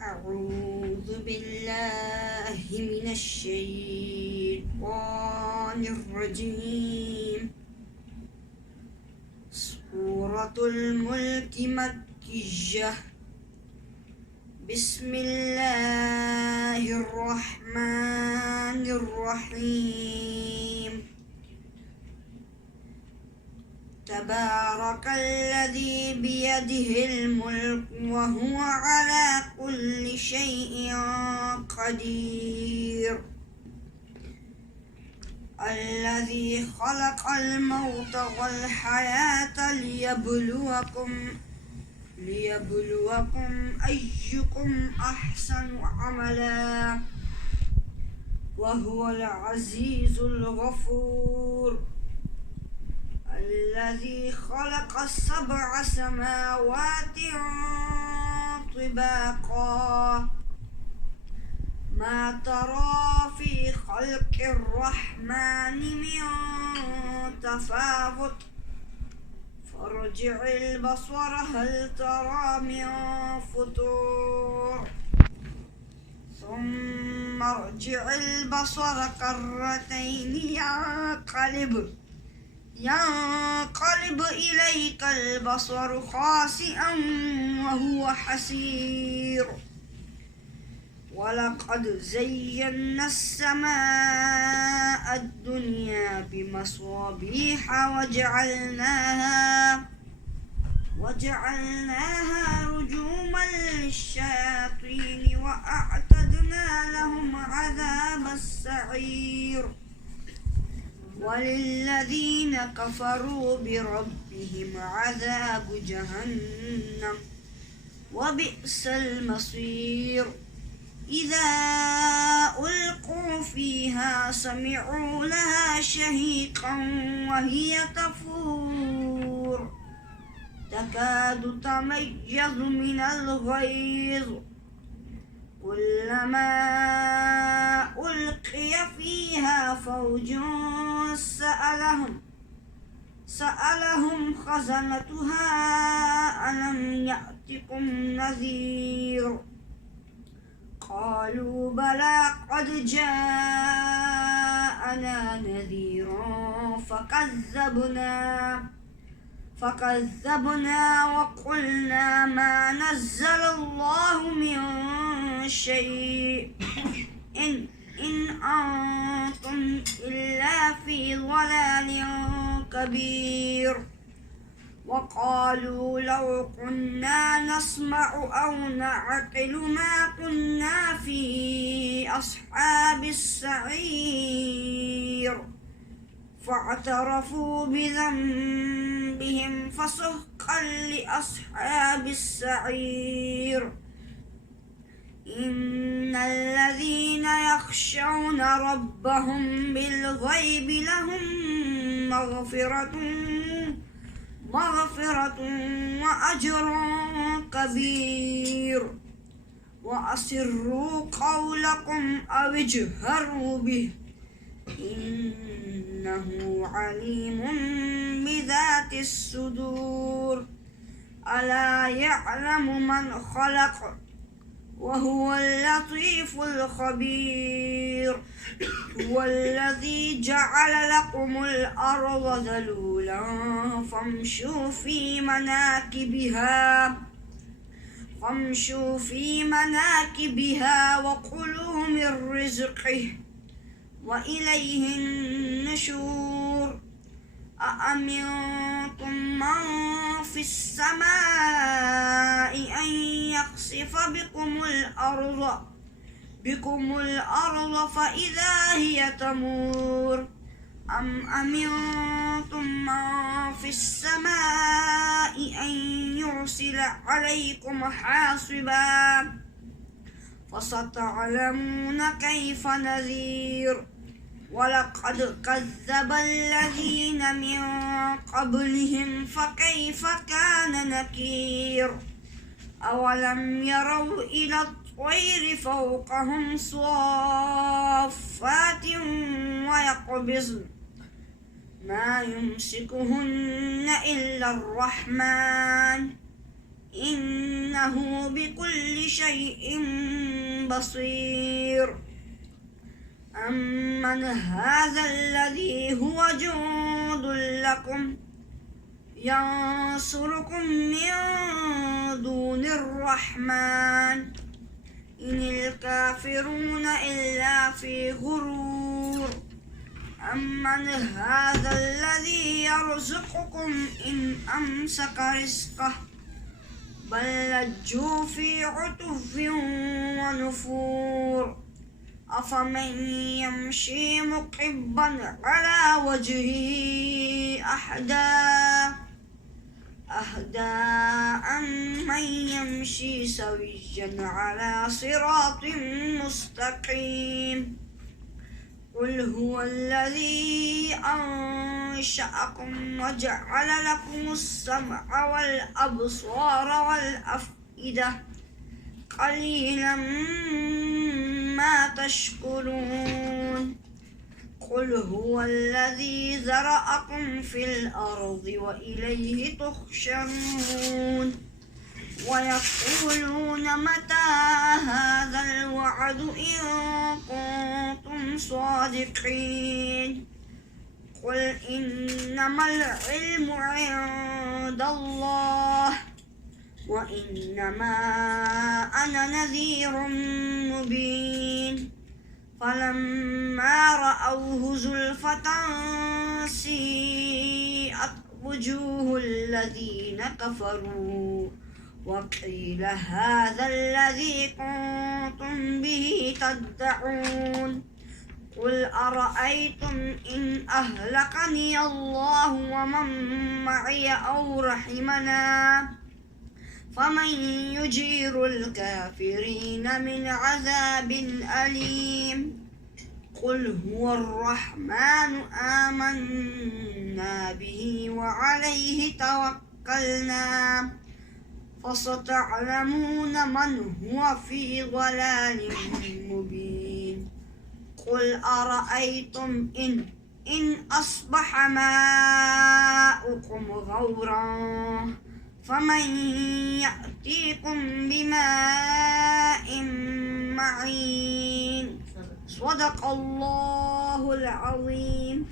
أعوذ بالله من الشيطان الرجيم. سورة الملك مكية. بسم الله الرحمن الرحيم. تبارك الذي بيده الملك وهو على كل شيء قدير. الذي خلق الموت والحياة ليبلوكم أيكم أحسن عملا وهو العزيز الغفور. الذي خلق 7 سماوات طباقا ما ترى في خلق الرحمن من تفاوت فارجع البصر هل ترى من فطور ثم ارجع البصر كرتين ينقلب إليك البصر خاسئا وهو حسير. ولقد زينا السماء الدنيا بمصابيح وجعلناها رجوما للشياطين وأعتدنا لهم عذاب السعير. وللذين كفروا بربهم عذاب جهنم وبئس المصير. إذا ألقوا فيها سمعوا لها شهيقا وهي تفور تكاد تميز من الغيظ كلما ألقي فيها فوج سألهم خزنتها ألم يأتكم نذير قالوا بلى قد جاءنا نذير فكذبنا وقلنا ما نزل الله من شيء إن أنتم إلا في ضلال كبير. وقالوا لو كنا نسمع أو نعقل ما كنا في أصحاب السعير فاعترفوا بذنبهم فسحقا لأصحاب السعير. إن الذين يخشون ربهم بالغيب لهم مغفرة وأجر كبير. وأسروا قولكم أو اجهروا به إنه عليم بذات الصدور. ألا يعلم من خلق وهو اللطيف الخبير. هو الذي جعل لكم الأرض ذلولا فامشوا في مناكبها وكلوا من رزقه وإليه النشور. أأمنتم من في السماء أن يخسف بكم الأرض فإذا هي تمور أم أمنتم من في السماء أن يرسل عليكم حاصبا فستعلمون كيف نذير. ولقد كذب الذين من قبلهم فكيف كان نكير. أولم يروا إلى الطير فوقهم صافات ويقبضن ما يمسكهن إلا الرحمن إنه بكل شيء بصير. أمن هذا الذي هو جند لكم ينصركم من دون الرحمن إن الكافرون إلا في غرور. أمن هذا الذي يرزقكم إن أمسك رزقه بل لجوا في عتو ونفور. أفمن يمشي مكبا على وجهه أهدى أمن يمشي سويا على صراط مستقيم. قل هو الذي أنشأكم وجعل لكم السمع والأبصار والأفئدة قليلا ما تشكرون. قل هو الذي ذرأكم في الأرض وإليه تحشرون. ويقولون متى هذا الوعد إن كنتم صادقين. قل إنما العلم عند الله وإنما أنا نذير مبين. فلما رأوه زلفة سيئت وجوه الذين كفروا وقيل هذا الذي كنتم به تدعون. قل أرأيتم إن أهلكني الله ومن معي أو رحمنا فمن يجير الكافرين من عذاب أليم. قل هو الرحمن آمنا به وعليه توكلنا فستعلمون من هو في ضلال مبين. قل أرأيتم إن أصبح ماؤكم غورا فمن يأتيكم بماء معين. صدق الله العظيم.